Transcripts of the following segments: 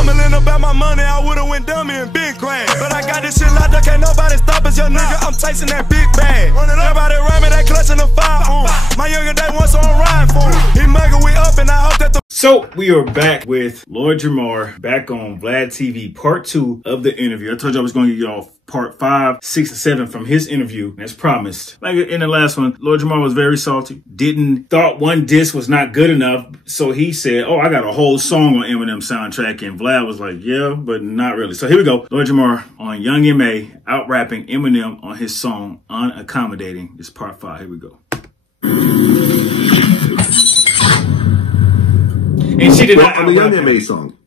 Mumbling about my money, I would've went dummy and big crash. But I got this shit locked up, can't nobody stop us, young nigga. I'm chasing that big bag. Everybody around me, they clutching the firearm. My younger day once on riding for him. He mugging we up, and I hope that the. So we are back with Lord Jamar, back on Vlad TV, part 2 of the interview. I told you I was going to give y'all part 5, 6, and 7 from his interview, as promised. Like in the last one, Lord Jamar was very salty. Thought one disc was not good enough, so he said, "Oh, I got a whole song on Eminem soundtrack," and Vlad was like, "Yeah, but not really." So here we go, Lord Jamar on Young M.A. out rapping Eminem on his song Unaccommodating. It's part 5. Here we go. And she did not on the Young M.A. song.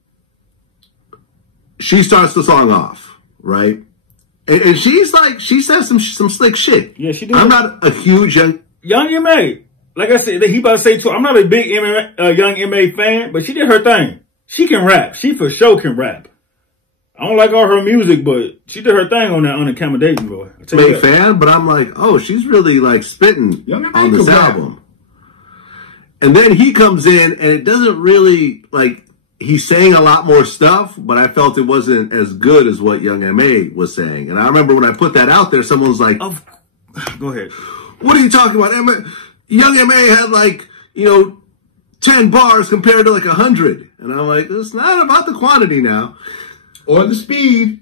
She starts the song off, right? And she's like, she says some slick shit. Yeah, she did. I'm not a huge Young M.A. Like I said, he about to say too, I'm not a big Young M.A. fan, but she did her thing. She can rap. She for sure can rap. I don't like all her music, but she did her thing on that Unaccommodating, boy. M.A. fan, but I'm like, oh, she's really like spitting on this album. And then he comes in, and it doesn't really, like, he's saying a lot more stuff, but I felt it wasn't as good as what Young M.A. was saying. And I remember when I put that out there, someone was like, go ahead. What are you talking about? Young M.A. had like, 10 bars compared to like 100. And I'm like, it's not about the quantity now. Or the speed.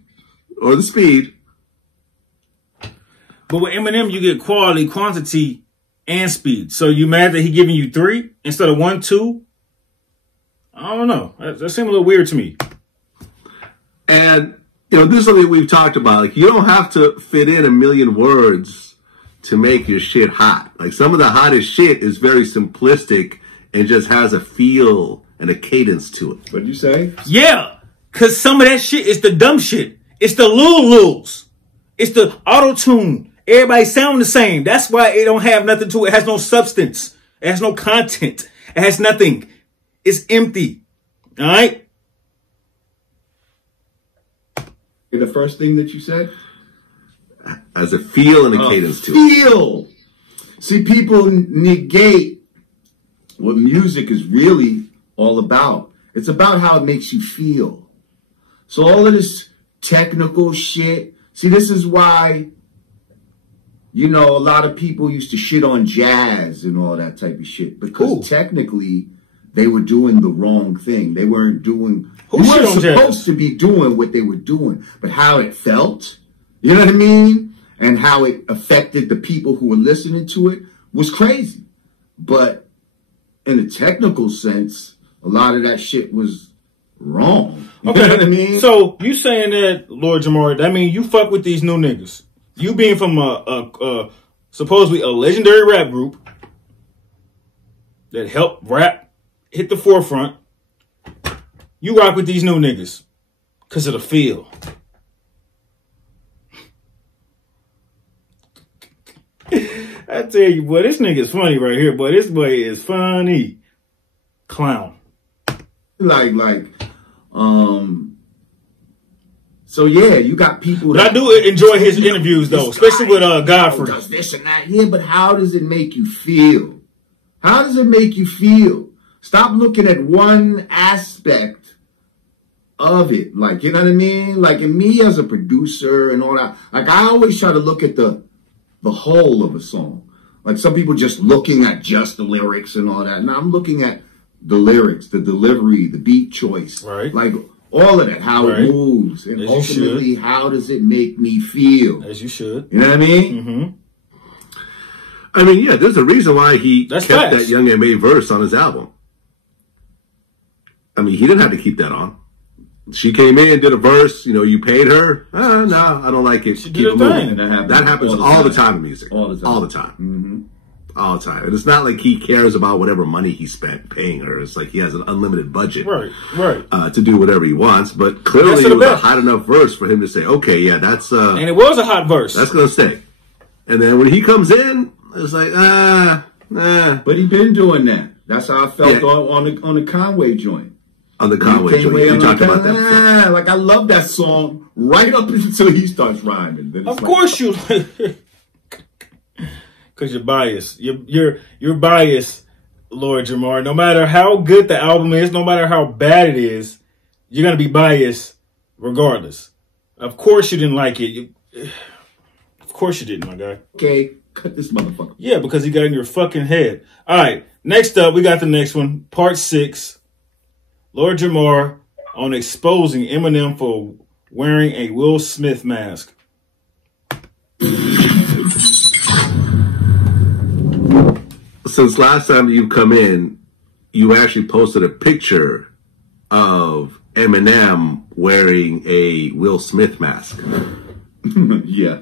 Or the speed. But with Eminem, you get quality, quantity, and speed. So you mad that he giving you 3 instead of 1, 2? I don't know. That seemed a little weird to me. And, this is something we've talked about. Like, you don't have to fit in 1,000,000 words to make your shit hot. Like, some of the hottest shit is very simplistic and just has a feel and a cadence to it. What'd you say? Yeah, because some of that shit is the dumb shit. It's the Lulus. It's the auto-tune. Everybody sound the same. That's why it don't have nothing to it. It has no substance. It has no content. It has nothing. It's empty. All right? The first thing that you said? As a feel and a cadence to it. Feel! See, people negate what music is really all about. It's about how it makes you feel. So all of this technical shit, see, this is why, a lot of people used to shit on jazz and all that type of shit. Because technically, they were doing the wrong thing. They weren't doing, they weren't supposed to be doing what they were doing. But how it felt, you know what I mean? And how it affected the people who were listening to it was crazy. But in a technical sense, a lot of that shit was wrong. You know what I mean? So you saying that, Lord Jamar, that mean you fuck with these new niggas. You being from supposedly a legendary rap group that helped rap hit the forefront. You rock with these new niggas because of the feel. I tell you, boy, this nigga's funny right here, boy. This boy is funny. Clown. So yeah, you got people. But I do enjoy his interviews though, especially with Godfrey. Does this and that. Yeah, but how does it make you feel? How does it make you feel? Stop looking at one aspect of it. Like, you know what I mean? Like, in me as a producer and all that, like, I always try to look at the whole of a song. Like, some people just looking at just the lyrics and all that. Now I'm looking at the lyrics, the delivery, the beat choice. Right. Like, all of that, how it moves. And ultimately, how does it make me feel? As you should. You know what I mean? Mm-hmm. I mean, yeah, there's a reason why he kept that Young M.A. verse on his album. I mean, he didn't have to keep that on. She came in, did a verse, you paid her. No, I don't like it. She did her thing. That happens all the time in music. All the time. All the time. Mm-hmm. All the time. And it's not like he cares about whatever money he spent paying her. It's like he has an unlimited budget. Right. To do whatever he wants. But clearly it was a hot enough verse for him to say, okay, yeah, that's... and it was a hot verse. That's going to stay. And then when he comes in, it's like, But he been doing that. That's how I felt on the Conway joint. On the Conway joint. You talked about that before. Like, I love that song right up until he starts rhyming. Of course you... Because you're biased. You're biased, Lord Jamar. No matter how good the album is, no matter how bad it is, you're going to be biased regardless. Of course you didn't like it. Of course you didn't, my guy. Okay, cut this motherfucker. Yeah, because he got in your fucking head. All right, next up, we got the next one. Part 6. Lord Jamar on exposing Eminem for wearing a Will Smith mask. Since last time you come in, you actually posted a picture of Eminem wearing a Will Smith mask. Yeah.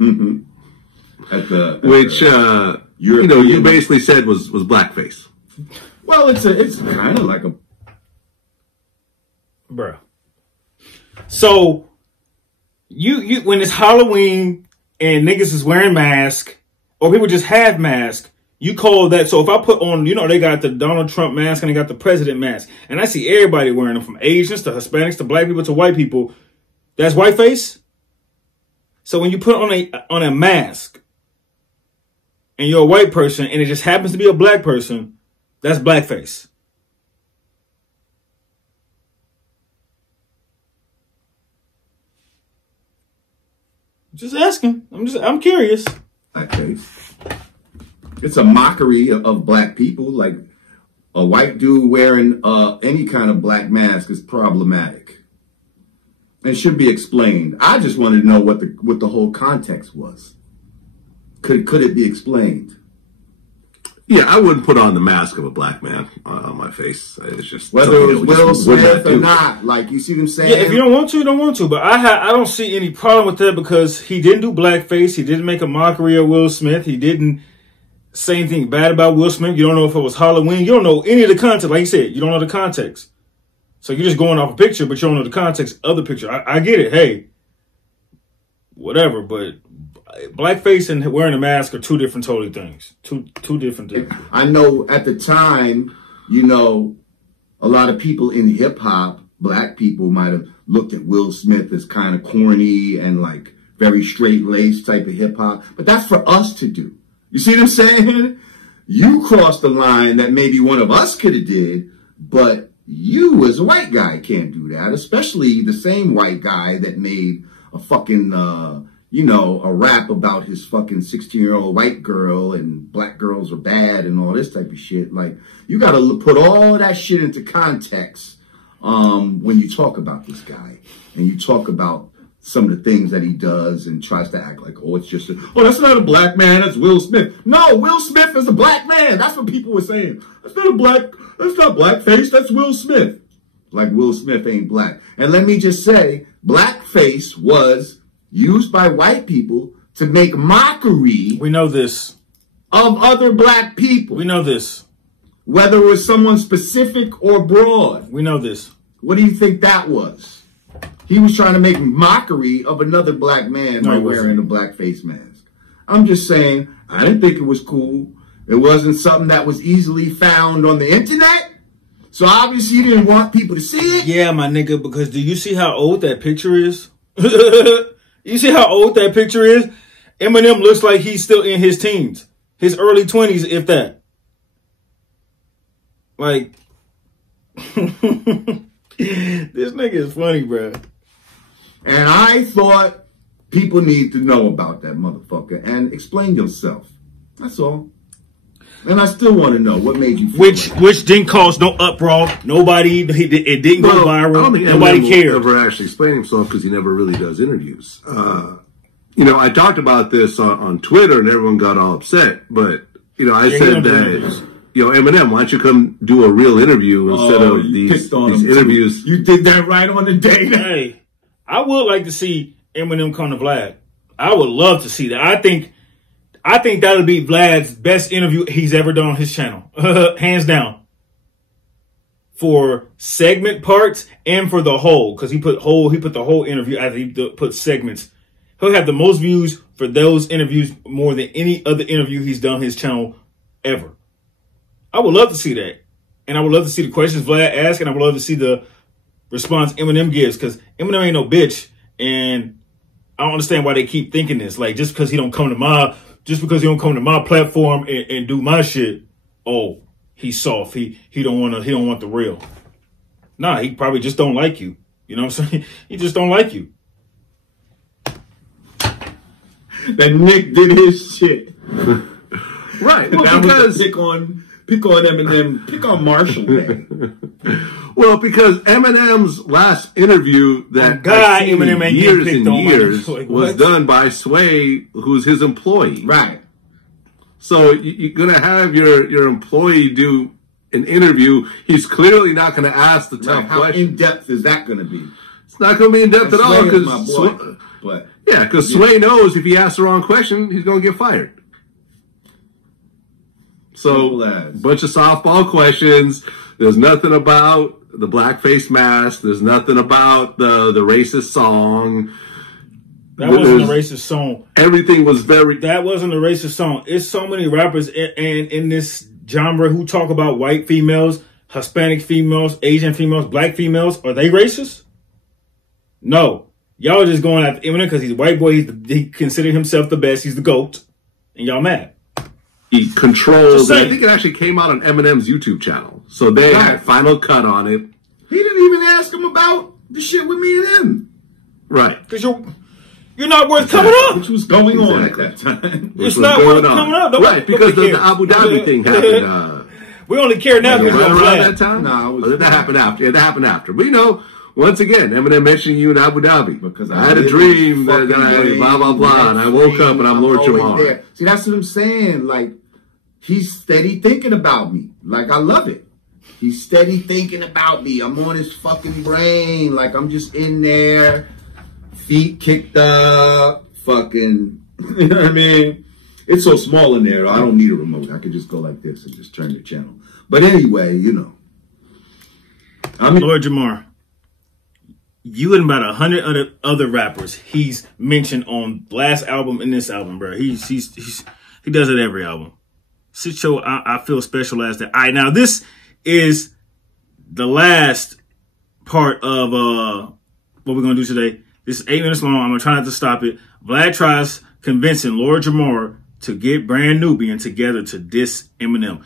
Mm-hmm. Which you basically said was blackface. Well, it's kind of like a bruh. So you when it's Halloween and niggas is wearing masks or people just have masks, you call that. So if I put on, they got the Donald Trump mask and they got the president mask, and I see everybody wearing them, from Asians to Hispanics to black people to white people, that's whiteface. So when you put on a mask and you're a white person and it just happens to be a black person, that's blackface. Just asking. I'm curious. Okay. It's a mockery of black people. Like a white dude wearing any kind of black mask is problematic. It should be explained. I just wanted to know what the whole context was. Could it be explained? Yeah, I wouldn't put on the mask of a black man on my face. It's just whether it was Will Smith or not. Like, you see what I'm saying? Yeah, if you don't want to, you don't want to. But I don't see any problem with that because he didn't do blackface. He didn't make a mockery of Will Smith. He didn't say anything bad about Will Smith. You don't know if it was Halloween. You don't know any of the context. Like you said, you don't know the context. So you're just going off a picture, but you don't know the context of the picture. I get it. Hey, whatever. But blackface and wearing a mask are two different totally things. Two different things. I know at the time, a lot of people in hip hop, black people might have looked at Will Smith as kind of corny and like very straight laced type of hip hop. But that's for us to do. You see what I'm saying? You crossed the line that maybe one of us could have did, but you as a white guy can't do that, especially the same white guy that made a fucking, a rap about his fucking 16-year-old white girl and black girls are bad and all this type of shit. Like, you got to put all that shit into context when you talk about this guy and you talk about some of the things that he does and tries to act like, oh, it's just, that's not a black man, that's Will Smith. No, Will Smith is a black man. That's what people were saying. That's not blackface, that's Will Smith. Like Will Smith ain't black. And let me just say, blackface was used by white people to make mockery. We know this. Of other black people. We know this. Whether it was someone specific or broad. We know this. What do you think that was? He was trying to make mockery of another black man by wearing a blackface mask. I'm just saying, I didn't think it was cool. It wasn't something that was easily found on the internet. So obviously you didn't want people to see it. Yeah, my nigga, because do you see how old that picture is? You see how old that picture is? Eminem looks like he's still in his teens. His early 20s, if that. Like, this nigga is funny, bro. And I thought people need to know about that motherfucker and explain yourself. That's all. And I still want to know what made you feel which didn't cause no uproar. Nobody, it didn't go viral. I don't think Nobody cared. Never actually explain himself because he never really does interviews. I talked about this on Twitter and everyone got all upset. But I said that Eminem, why don't you come do a real interview instead of these interviews? You did that right on the day. Hey, I would like to see Eminem come to Vlad. I would love to see that. I think that'll be Vlad's best interview he's ever done on his channel. Hands down. For segment parts and for the whole. Because he put the whole interview after he put segments. He'll have the most views for those interviews more than any other interview he's done on his channel ever. I would love to see that. And I would love to see the questions Vlad asks. And I would love to see the response Eminem gives. Because Eminem ain't no bitch. And I don't understand why they keep thinking this. Like, just because he don't come to my platform and do my shit, oh, he's soft. He don't want the real. Nah, he probably just don't like you. You know what I'm saying? He just don't like you. That Nick did his shit. Right. Well, that because was pick on Eminem, pick on Marshall Day. Well, because Eminem's last interview that God, Eminem ain't years picked and on years like, was done by Sway, who's his employee. Right. So you're gonna have your employee do an interview. He's clearly not gonna ask the tough How question. in depth is that gonna be? It's not gonna be in depth at all because my boy. But yeah, because Sway knows if he asks the wrong question, he's gonna get fired. So bunch of softball questions. There's nothing about the blackface mask. There's nothing about the racist song. That wasn't a racist song. Everything was very... That wasn't a racist song. It's so many rappers in this genre who talk about white females, Hispanic females, Asian females, black females. Are they racist? No. Y'all just going after Eminem because he's a white boy. He considered himself the best. He's the GOAT. And y'all mad. He controls... I think it actually came out on Eminem's YouTube channel. So they had final cut on it. He didn't even ask him about the shit with me and him. Right. Because you're not worth coming up. Which was going on at that time. It's not worth coming up. Right, because the Abu Dhabi thing happened. We only care now because around glad. that time? No, that happened after. Yeah, that happened after. But you know, once again, Eminem mentioned you in Abu Dhabi. Because I had a dream that I blah, blah, blah, and I woke up and I'm Lord Jamar. See, that's what I'm saying. Like, he's steady thinking about me. Like, I love it. He's steady thinking about me. I'm on his fucking brain. Like, I'm just in there, feet kicked up, fucking, you know what I mean? It's so small in there, I don't need a remote. I could just go like this and just turn the channel. But anyway, you know. Lord Jamar, you and about 100 other rappers he's mentioned on last album and this album, bro. He does it every album. Sit show, I feel special as that. All right, now this is the last part of what we're gonna do today. This is 8 minutes long. I'm gonna try not to stop it. Vlad tries convincing Lord Jamar to get Brand Nubian together to diss Eminem.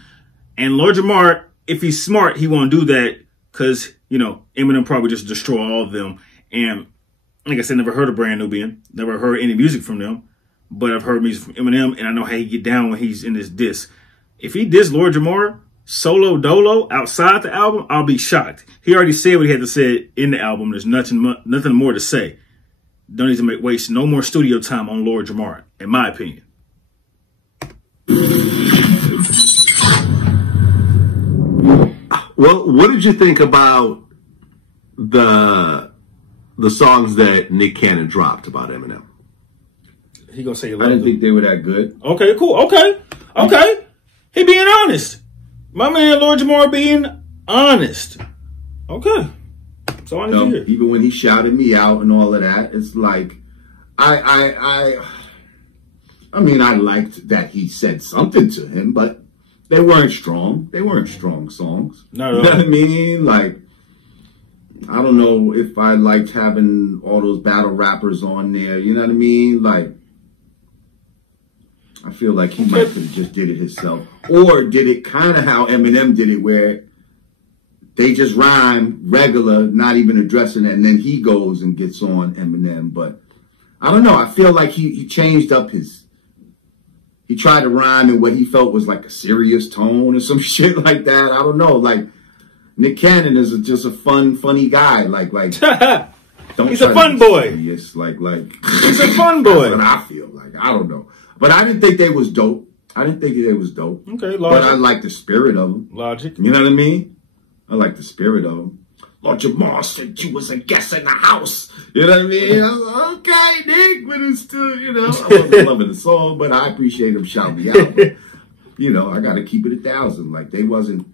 And Lord Jamar, if he's smart, he won't do that because, you know, Eminem probably just destroy all of them. And like I said, never heard of Brand Nubian, never heard any music from them, but I've heard music from Eminem and I know how he get down when he's in this diss. If he diss Lord Jamar solo dolo outside the album, I'll be shocked. He already said what he had to say in the album. There's nothing more to say. Don't need to waste no more studio time on Lord Jamar, in my opinion. Well, what did you think about the songs that Nick Cannon dropped about Eminem? He gonna say I didn't think they were that good. Okay, cool. Okay. He being honest. My man Lord Jamar being honest. Okay. So I need to hear. Even when he shouted me out and all of that, it's like I mean, I liked that he said something to him, but they weren't strong. They weren't strong songs. No, you know what I mean? Like, I don't know if I liked having all those battle rappers on there. You know what I mean? Like, I feel like he might have just did it himself. Or did it kind of how Eminem did it, where they just rhyme regular, not even addressing it, and then he goes and gets on Eminem. But I don't know. I feel like he changed up he tried to rhyme in what he felt was like a serious tone or some shit like that. I don't know. Like, Nick Cannon is just a funny guy. Like don't he's a fun boy. It's like he's a fun boy. That's what I feel like. I don't know. But I didn't think they was dope. Okay, logic. But I like the spirit of them. Logic. You know what I mean? I like the spirit of them. Lord Jamar said you was a guest in the house. You know what I mean? I was like, okay, Nick, but it's still, you know, I wasn't loving the song, but I appreciate him shouting me out. But, you know, I got to keep it 1,000. Like, it wasn't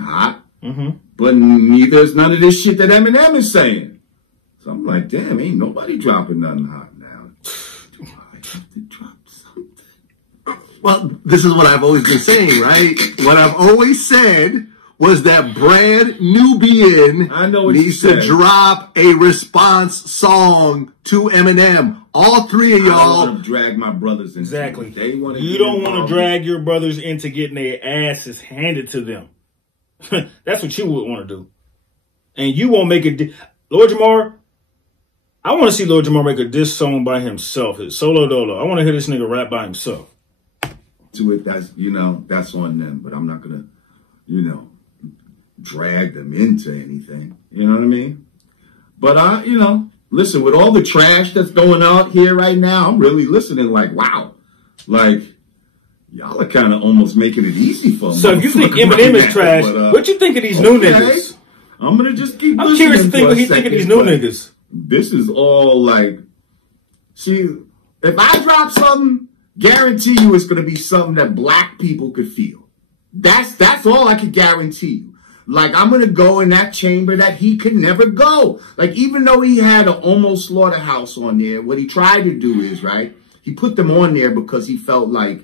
hot, but neither's none of this shit that Eminem is saying. So I'm like, damn, ain't nobody dropping nothing hot now. Do I have to drop something? Well, this is what I've always been saying, right? What I've always said was that Brand Nubian needs to drop a response song to Eminem. All three of y'all. I don't want to drag my brothers into exactly. They you don't want to drag your brothers into getting their asses handed to them. That's what you would want to do. and you won't make it. Lord Jamar, I want to see Lord Jamar make a diss song by himself. It's solo dolo. I want to hear this nigga rap by himself. To it, that's, you know, that's on them. But I'm not gonna, you know, drag them into anything. You know what I mean? But you know, listen, with all the trash that's going out here right now, I'm really listening like, wow. Like, y'all are kind of almost making it easy for them. So if you think Eminem is trash, what you think of these new niggas? I'm going to just keep I'm curious to think what he think of these new niggas. This is all like, see, if I drop something, guarantee you it's going to be something that black people could feel. That's all I can guarantee you. Like, I'm going to go in that chamber that he could never go. Like, even though he had an Almost Slaughterhouse on there, what he tried to do is, right, he put them on there because he felt like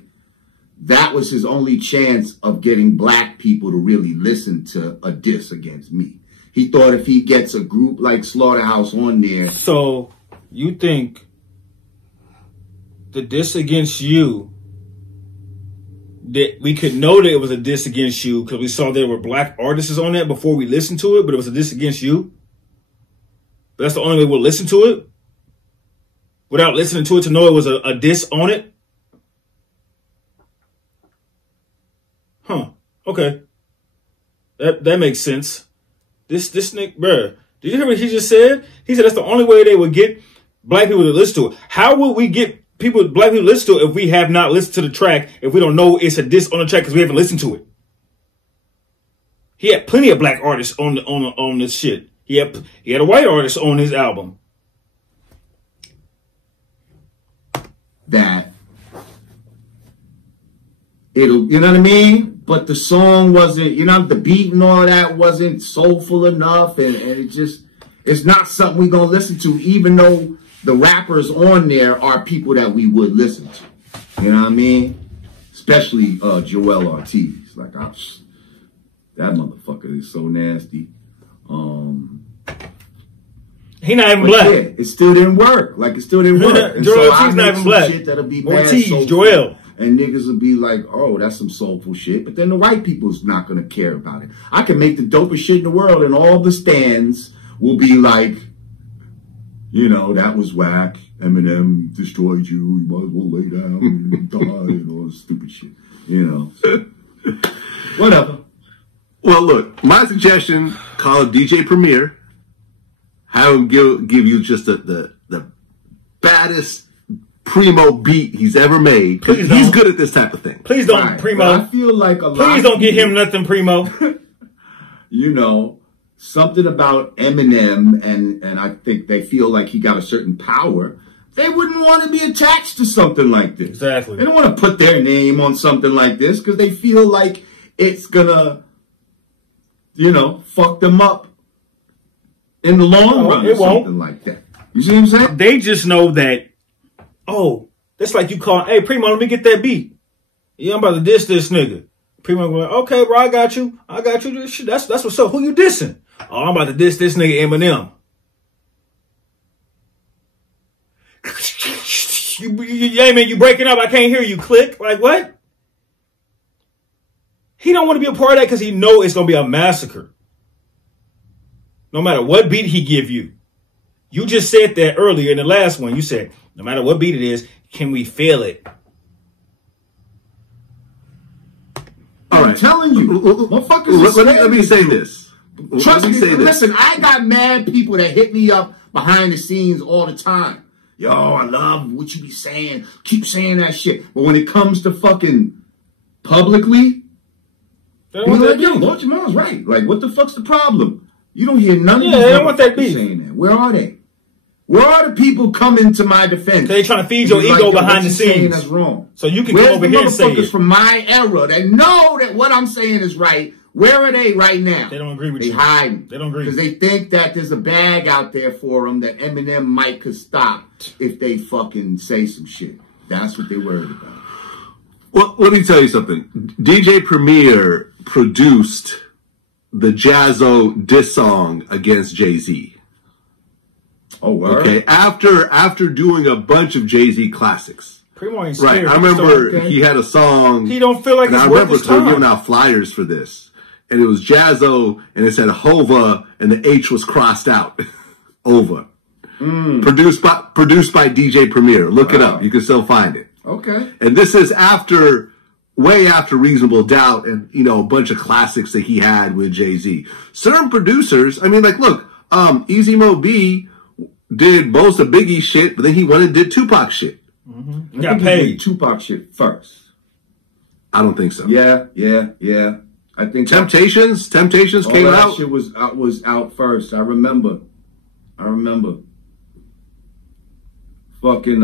that was his only chance of getting black people to really listen to a diss against me. He thought if he gets a group like Slaughterhouse on there. So, you think the diss against you, that we could know that it was a diss against you because we saw there were black artists on that before we listened to it, but it was a diss against you? That's the only way we'll listen to it? Without listening to it to know it was a diss on it? Huh. Okay. That makes sense. This nigga, bruh. Did you hear what he just said? He said that's the only way they would get black people to listen to it. How would we get black people to listen to it if we have not listened to the track, if we don't know it's a diss on the track because we haven't listened to it? He had plenty of black artists on this shit. He had a white artist on his album. That it'll, you know what I mean? But the song wasn't, you know, the beat and all of that wasn't soulful enough, and it just, it's not something we're gonna listen to, even though the rappers on there are people that we would listen to. You know what I mean? Especially Joel Ortiz. Like, that motherfucker is so nasty. He not even black. Yeah, it still didn't work. Like, it still didn't work. And Joel so Ortiz not even black. Shit that'll be Ortiz, Joel. And niggas will be like, oh, that's some soulful shit. But then the white people's not going to care about it. I can make the dopest shit in the world, and all the stands will be like, you know, that was whack. Eminem destroyed you. You might as well lay down and die and all this stupid shit. You know. So, whatever. Well, look, my suggestion, call DJ Premier. Have him give you just the baddest primo beat he's ever made. He's good at this type of thing. Please don't, right. Primo. But I feel like please don't get him nothing, Primo. You know, something about Eminem, and I think they feel like he got a certain power. They wouldn't want to be attached to something like this. Exactly. They don't want to put their name on something like this because they feel like it's gonna, you know, fuck them up in the long run or something like that. You see what I'm saying? They just know that, oh, that's like you call, hey, Primo, let me get that beat. Yeah, I'm about to diss this nigga. Primo going, okay, bro, I got you. That's what's up. Who you dissing? Oh, I'm about to diss this nigga Eminem. You breaking up. I can't hear you. Click. Like, what? He don't want to be a part of that because he know it's going to be a massacre. No matter what beat he give you. You just said that earlier in the last one. You said, no matter what beat it is, can we feel it? All right. I'm telling you. Let me say this. Trust me. Listen, I got mad people that hit me up behind the scenes all the time. Yo, I love what you be saying. Keep saying that shit. But when it comes to fucking publicly, be like, yo, Lord Jamal's right. Like, what the fuck's the problem? You don't hear none of these they don't want that beef. Saying that. Where are they? Where are the people coming to my defense? They trying to feed your ego behind the scenes. That's wrong. So you can come over here and say it. Where's the motherfuckers from my era that know that what I'm saying is right? Where are they right now? They don't agree with you. They hide. They don't agree. Because they think that there's a bag out there for them that Eminem might could stop if they fucking say some shit. That's what they're worried about. Well, let me tell you something. DJ Premier produced the Jazzo diss song against Jay-Z. Oh, word? Okay. After doing a bunch of Jay-Z classics. Primo ain't scared. Right. I remember he had a song. He don't feel like it's worth his time. I remember giving out flyers for this. and it was Jazzo, and it said Hova, and the H was crossed out. Over. Produced by DJ Premier. Look it up. You can still find it. Okay. And this is way after Reasonable Doubt and, you know, a bunch of classics that he had with Jay-Z. Certain producers, I mean, like, look, Easy Mo B did most of Biggie's shit, but then he went and did Tupac shit. He got paid. Tupac shit first. I don't think so. Yeah. I think Temptations came out. That shit was out first. I remember. Fucking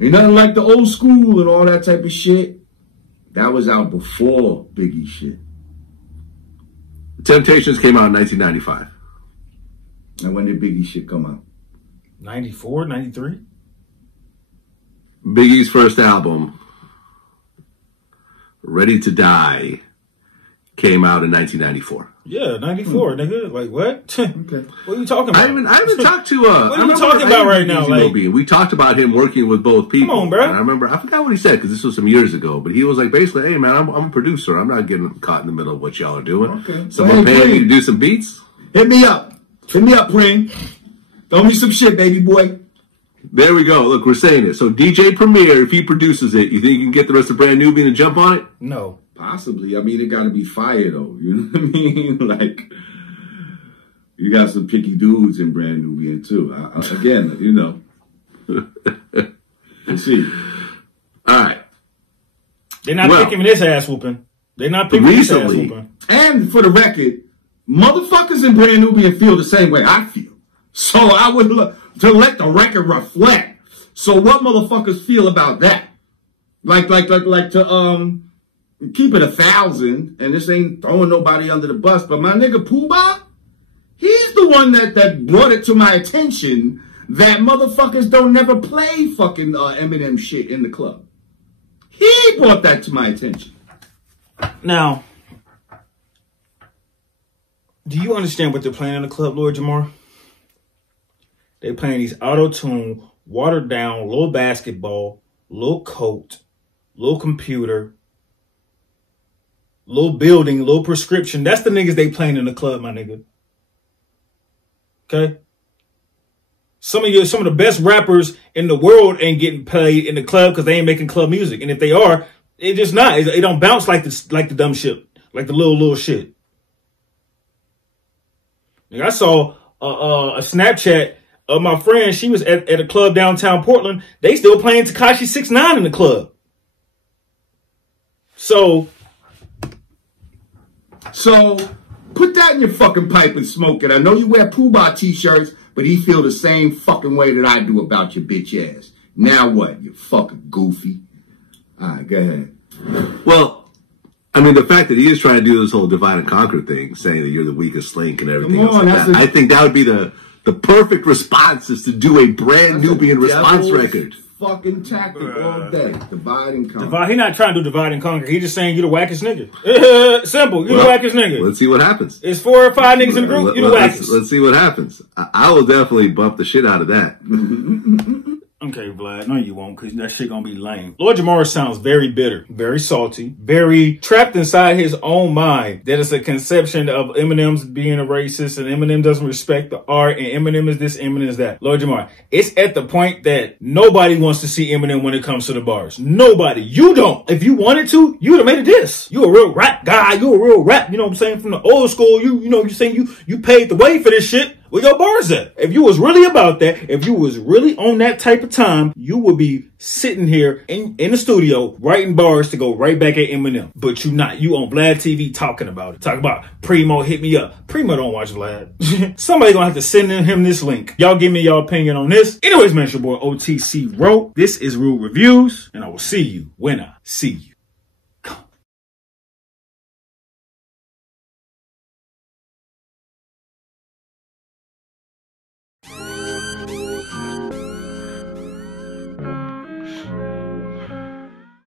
ain't nothing like the old school and all that type of shit. That was out before Biggie shit. Temptations came out in 1995. And when did Biggie shit come out? 94, 93? Biggie's first album, Ready to Die, came out in 1994. Yeah, 94, nigga. Like, what? Okay. What are you talking about? I haven't talked to... what are you talking about right now? Like, we talked about him working with both people. Come on, bro. And I remember, I forgot what he said, because this was some years ago, but he was like, basically, hey, man, I'm a producer. I'm not getting caught in the middle of what y'all are doing. Okay. Someone paying me to do some beats? Hit me up, Pring. Throw me some shit, baby boy. There we go. Look, we're saying it. So DJ Premier, if he produces it, you think you can get the rest of Brand Nubian to jump on it? No. Possibly. I mean, it got to be fire, though. You know what I mean? Like, you got some picky dudes in Brand Nubian, too. Again, you know. We'll see. All right. They're not picking this ass whooping. They're not picking this ass whooping. And for the record, motherfuckers in Brand Nubian feel the same way I feel. So I would to let the record reflect. So what motherfuckers feel about that? Like to keep it 1,000, and this ain't throwing nobody under the bus, but my nigga Pooh-Bah, he's the one that brought it to my attention that motherfuckers don't never play fucking Eminem shit in the club. He brought that to my attention. Now, do you understand what they're playing in the club, Lord Jamar? They're playing these auto-tune, watered down, little basketball, little coat, little computer, little building, little prescription. That's the niggas they playing in the club, my nigga. Okay? Some of the best rappers in the world ain't getting played in the club because they ain't making club music. And if they are, it just not. It don't bounce like the dumb shit, like the little shit. Like I saw a Snapchat of my friend. She was at a club downtown Portland. They still playing Tekashi 6ix9ine in the club. So put that in your fucking pipe and smoke it. I know you wear Pooh-Bah t-shirts, but he feel the same fucking way that I do about your bitch ass. Now what, you fucking goofy? All right, go ahead. Well, I mean, the fact that he is trying to do this whole divide and conquer thing, saying that you're the weakest link and everything else like that, I think that would be the perfect response, is to do a Brand Nubian response record. Fucking tactic all day. Divide and conquer. He not trying to do divide and conquer. He just saying you the wackest nigga. Simple. You the wackest nigga. Let's see what happens. It's 4 or 5 niggas in the group. You the wackest. Let's see what happens. I will definitely bump the shit out of that. Okay, Vlad. No, you won't, because that shit gonna be lame. Lord Jamar sounds very bitter, very salty, very trapped inside his own mind. That is a conception of Eminem's being a racist, and Eminem doesn't respect the art, and Eminem is this, Eminem is that. Lord Jamar, it's at the point that nobody wants to see Eminem when it comes to the bars. Nobody. You don't. If you wanted to, you would have made a diss. You a real rap guy. You a real rap. You know what I'm saying? From the old school, you know, you saying you paid the way for this shit. Where your bars at? If you was really about that, if you was really on that type of time, you would be sitting here in the studio writing bars to go right back at Eminem. But you not. You on Vlad TV talking about it. Talk about Primo hit me up. Primo don't watch Vlad. Somebody gonna have to send him this link. Y'all give me y'all opinion on this. Anyways, man, it's your boy OTC Wrote. This is Real Reviews, and I will see you when I see you.